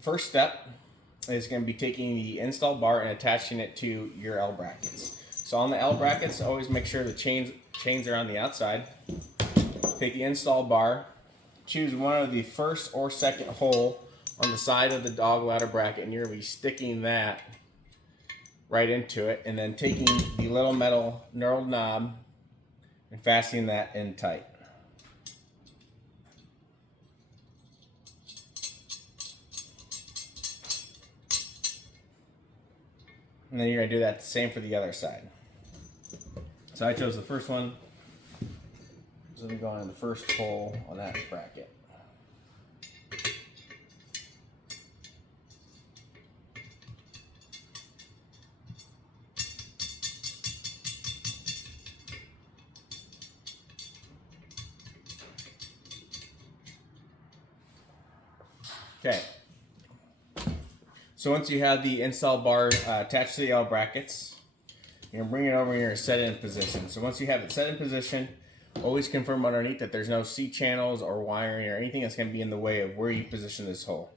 first step is going to be taking the install bar and attaching it to your L brackets. So on the L brackets, always make sure the chains are on the outside. Take the install bar, choose one of the first or second hole on the side of the dog ladder bracket, and you're going to be sticking that right into it, and then taking the little metal knurled knob and fastening that in tight. And then you're going to do that the same for the other side. So I chose the first one. So we go on the first hole on that bracket. Okay. So once you have the install bar attached to the L brackets, you're going to bring it over and you're going to set it in position. So once you have it set in position, always confirm underneath that there's no C channels or wiring or anything that's going to be in the way of where you position this hole.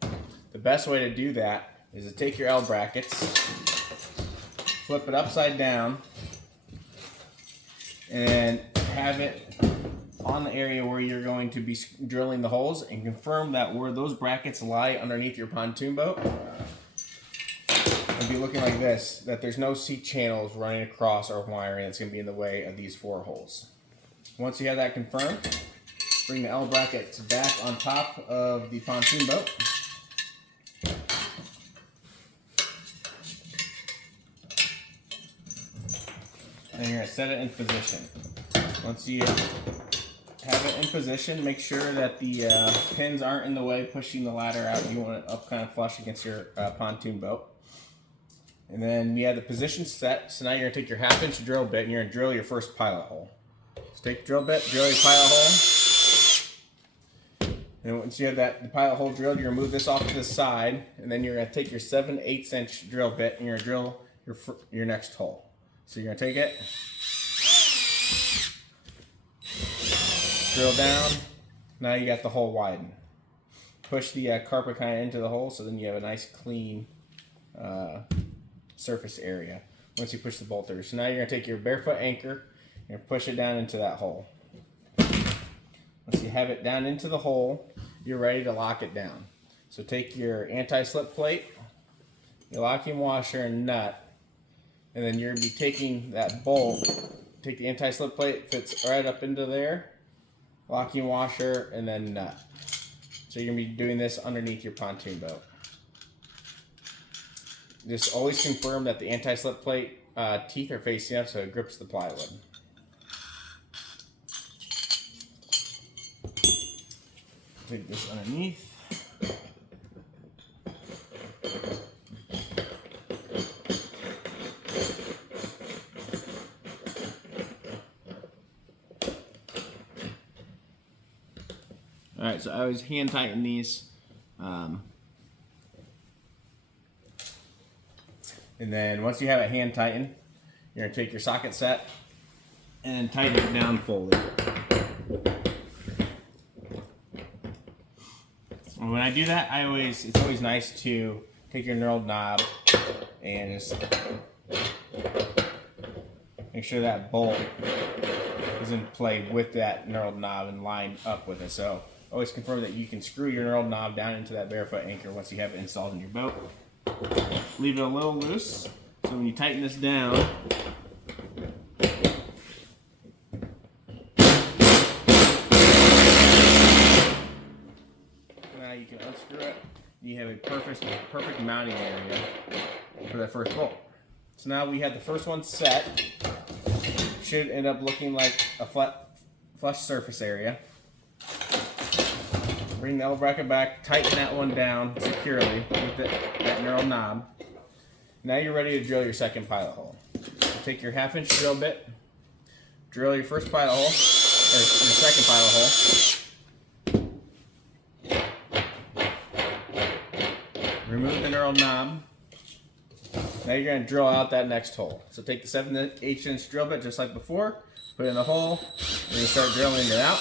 The best way to do that is to take your L brackets, flip it upside down, and have it on the area where you're going to be drilling the holes, and confirm that where those brackets lie underneath your pontoon boat, it'll be looking like this, that there's no C channels running across or wiring that's going to be in the way of these 4 holes. Once you have that confirmed, bring the L brackets back on top of the pontoon boat. And you're going to set it in position. Once you have it in position, make sure that the pins aren't in the way pushing the ladder out. You want it up kind of flush against your pontoon boat. And then you have the position set. So now you're going to take your 1/2-inch drill bit and you're going to drill your first pilot hole. So take the drill bit, drill your pilot hole. And once you have the pilot hole drilled, you're going to move this off to the side. And then you're going to take your 7/8" drill bit and you're going to drill your next hole. So you're going to take it, drill down. Now you got the hole widened. Push the carpet kind of into the hole, so then you have a nice clean surface area once you push the bolt through. So now you're going to take your barefoot anchor and push it down into that hole. Once you have it down into the hole, you're ready to lock it down. So take your anti-slip plate, your locking washer and nut, and then you're going to be taking that bolt, take the anti-slip plate, fits right up into there, locking washer, and then nut. So you're going to be doing this underneath your pontoon boat. Just always confirm that the anti-slip plate teeth are facing up so it grips the plywood. Take this underneath. Alright, so I always hand tighten these. And then once you have it hand tightened, you're going to take your socket set and tighten it down fully. And when I do that, it's always nice to take your knurled knob and just make sure that bolt is in play with that knurled knob and lined up with it. So always confirm that you can screw your knurled knob down into that barefoot anchor once you have it installed in your boat. Leave it a little loose, so when you tighten this down, now you can unscrew it. You have a perfect mounting area for that first bolt. So now we have the first one set. Should end up looking like a flush surface area. Bring the L bracket back, tighten that one down securely with that knurled knob. Now you're ready to drill your second pilot hole. So take your 1/2-inch drill bit, drill your first pilot hole, or your second pilot hole. Remove the knurled knob. Now you're going to drill out that next hole. So take the 7/8" drill bit just like before, put it in the hole, and you start drilling it out.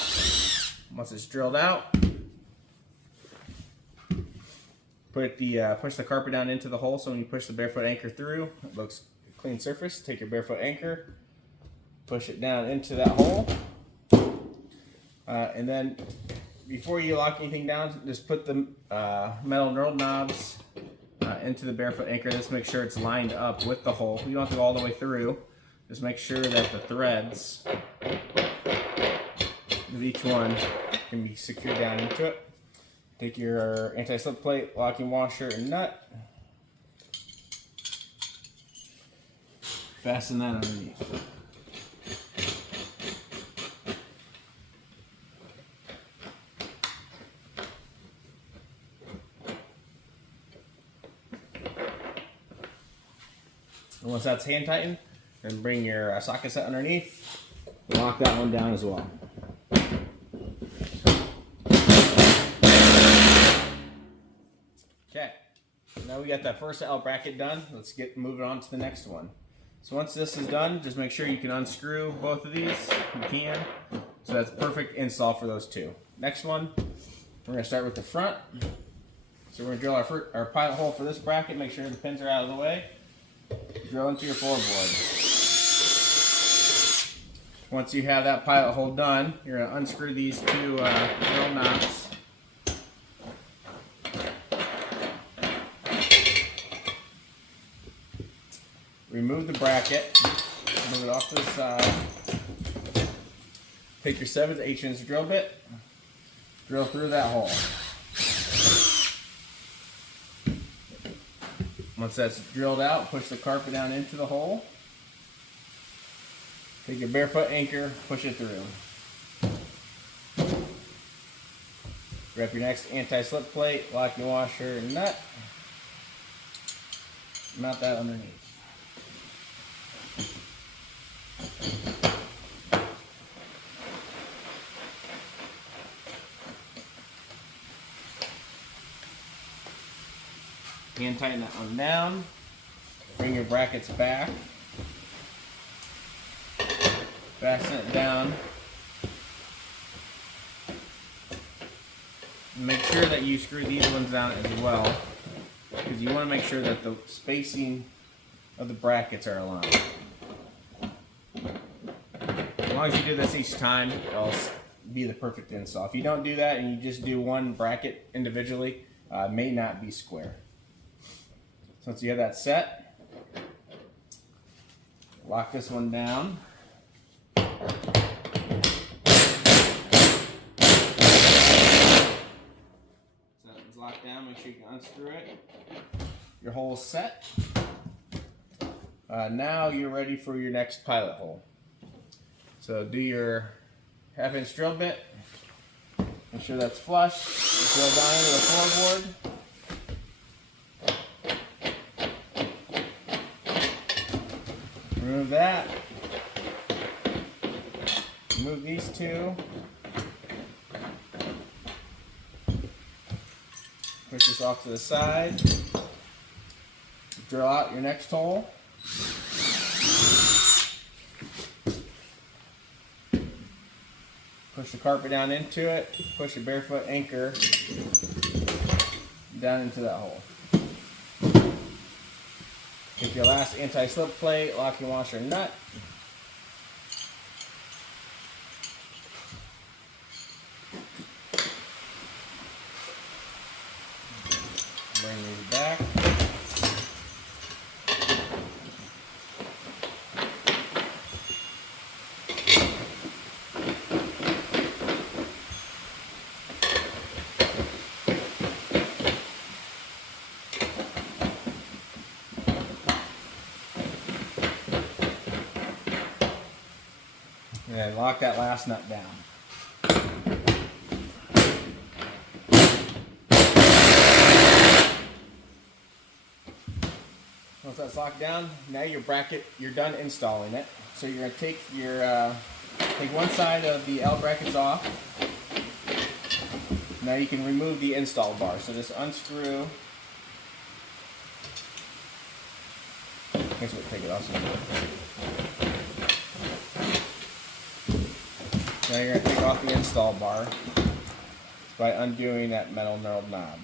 Once it's drilled out, Push the carpet down into the hole, so when you push the barefoot anchor through, it looks a clean surface. Take your barefoot anchor, push it down into that hole, and then before you lock anything down, just put the metal knurled knobs into the barefoot anchor. Just make sure it's lined up with the hole. You don't have to go all the way through. Just make sure that the threads of each one can be secured down into it. Take your anti-slip plate, locking washer, and nut. Fasten that underneath. And once that's hand tightened, then bring your socket set underneath. Lock that one down as well. Okay, now we got that first L bracket done. Let's get moving on to the next one. So once this is done, just make sure you can unscrew both of these. You can. So that's perfect install for those two. Next one, we're going to start with the front. So we're going to drill our pilot hole for this bracket. Make sure the pins are out of the way. Drill into your floorboard. Once you have that pilot hole done, you're going to unscrew these two drill knots. Remove the bracket, move it off to the side. Take your 7/8" drill bit, drill through that hole. Once that's drilled out, push the carpet down into the hole. Take your barefoot anchor, push it through. Grab your next anti-slip plate, locking washer, and nut. Mount that underneath. Hand tighten that one down. Bring your brackets back. Fasten it down. Make sure that you screw these ones down as well, because you want to make sure that the spacing of the brackets are aligned. As long as you do this each time, it'll be the perfect install. If you don't do that and you just do one bracket individually, it may not be square. So once you have that set, lock this one down. So it's locked down, make sure you can unscrew it. Your hole is set. Now you're ready for your next pilot hole. So do your 1/2" drill bit. Make sure that's flush. Drill down into the floorboard. Remove that. Remove these two. Push this off to the side. Drill out your next hole. Push the carpet down into it. Push the barefoot anchor down into that hole. Take your last anti-slip plate, locking washer, and nut. Bring these back. And lock that last nut down. Once that's locked down, now your bracket, you're done installing it. So you're going to take your take one side of the L brackets off. Now you can remove the install bar. So just unscrew. I guess we'll take it off. Now you're going to take off the install bar by undoing that metal knurled knob.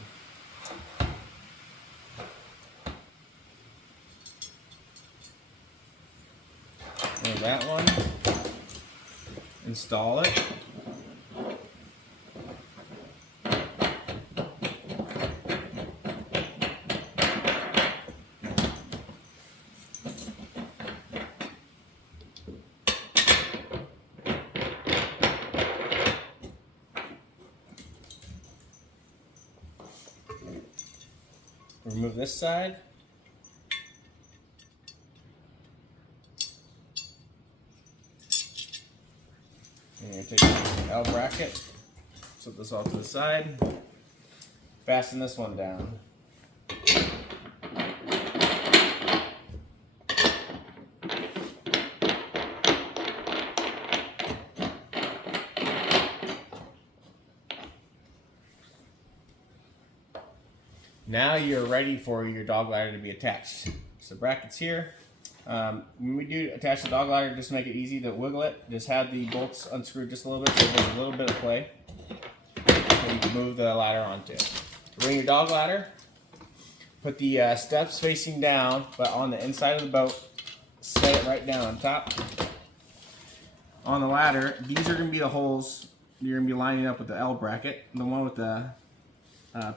Remove that one. Install it. Remove this side. And you're going to take the L bracket, set this off to the side, fasten this one down. Now you're ready for your dog ladder to be attached. So the bracket's here. When we do attach the dog ladder, just to make it easy to wiggle it, just have the bolts unscrewed just a little bit so there's a little bit of play. And you can move the ladder onto it. Bring your dog ladder, put the steps facing down, but on the inside of the boat, set it right down on top. On the ladder, these are going to be the holes you're going to be lining up with the L bracket. The one with the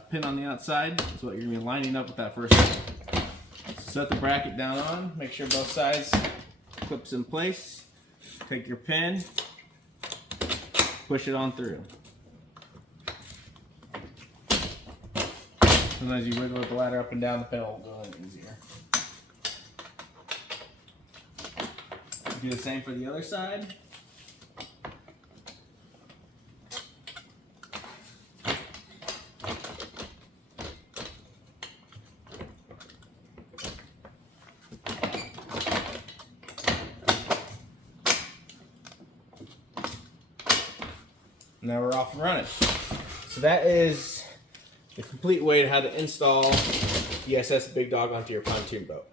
pin on the outside is what you're going to be lining up with that first one. Set the bracket down on, make sure both sides clips in place. Take your pin, push it on through. Sometimes you wiggle the ladder up and down, the pin will go in easier. Do the same for the other side. Now we're off and running. So that is the complete way to how to install the SS Big Dog onto your pontoon boat.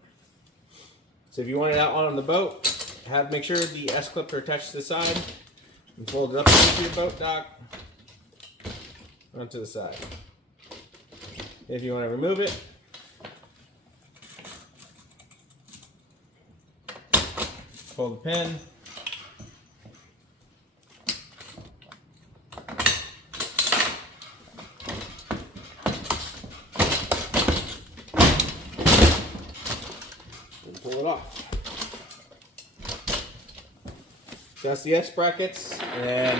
So if you want it out on the boat, make sure the S clips are attached to the side and fold it up into your boat dock onto the side. If you want to remove it, pull the pin. Pull it off. That's the S brackets, and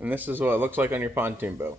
this is what it looks like on your pontoon boat.